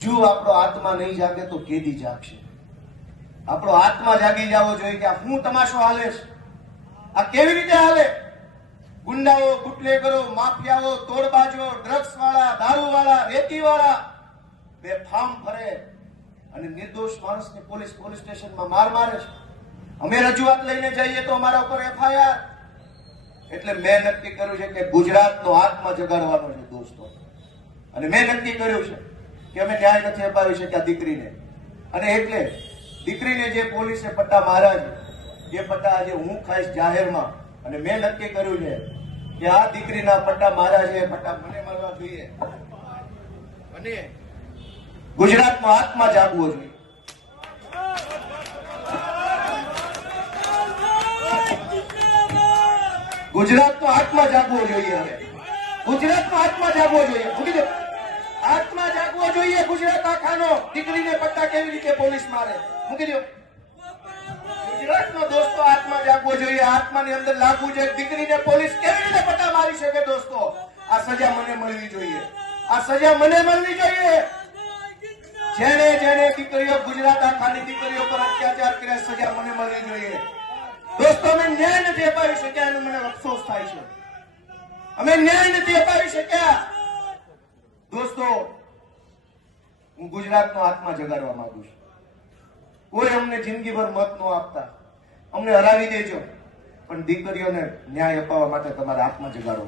જો આપણો આત્મા નહીં જાગે તો કેદી જાગશે? આપણો આત્મા જાગી જવો જોઈએ કે આ શું તમાશો હાલે છે, આ કેવી રીતે હાલે? ગુંડાઓ, બુટલેગરો, માફિયાઓ, તોડબાજો, ડ્રગ્સ વાળા, દારૂ વાળા, રેતી વાળા બેફામ ફરે અને નિર્દોષ માણસને પોલીસ સ્ટેશનમાં માર મારે છે. અમે રજૂઆત લઈને જઈએ તો અમારા ઉપર એફઆઈઆર. એટલે મેં નક્કી કર્યું છે કે ગુજરાતનો આત્મા જગાડવાનો છે દોસ્તો. અને મેં નક્કી કર્યું છે કે અમે ન્યાય નથી અપાવી શક્યા દીકરીને, અને એટલે દીકરીને જે પોલીસે પટ્ટા માર્યા છે એ પટ્ટા આજે હું ખાઈશ જાહેરમાં. અને મેં નક્કી કર્યું છે કે આ દીકરીના પટ્ટા માર્યા છે એ પટ્ટા મને મળવા જોઈએ અને ગુજરાતનો આત્મા જાગવો જોઈએ. ગુજરાતનો આત્મા જાગવો જોઈએ. હવે ગુજરાતનો આત્મા જાગવો જોઈએ. આત્મા જાગવો જોઈએ ગુજરાત આખાનો. દીકરીને પટ્ટા કેવી રીતે પોલીસ મારે મૂકી દો. ગુજરાતનો દોસ્તો આત્મા જાગવો જોઈએ. આત્માની અંદર લાગવું જોઈએ. દીકરીને પોલીસ કેવી રીતે પટ્ટા મારી શકે દોસ્તો? આ સજા મને મળવી જોઈએ. આ સજા મને મળવી જોઈએ. જેને જેને દીકરીઓ, ગુજરાત આખાની દીકરીઓ પર અત્યાચાર કર્યા, સજા મને મળવી જોઈએ. દોસ્તો, અમે ન્યાય નથી અપાવી શક્યા એનો મને અફસોસ થાય છે. અમે ન્યાય નથી અપાવી શક્યા. દોસ્તો, હું ગુજરાતનો આત્મા જગાડવા માંગુ છું. કોઈ અમને જિંદગીભર મત ન આપતા, અમને હરાવી દેજો, પણ દીકરીઓને ન્યાય અપાવવા માટે તમારા આત્મા જગાડો.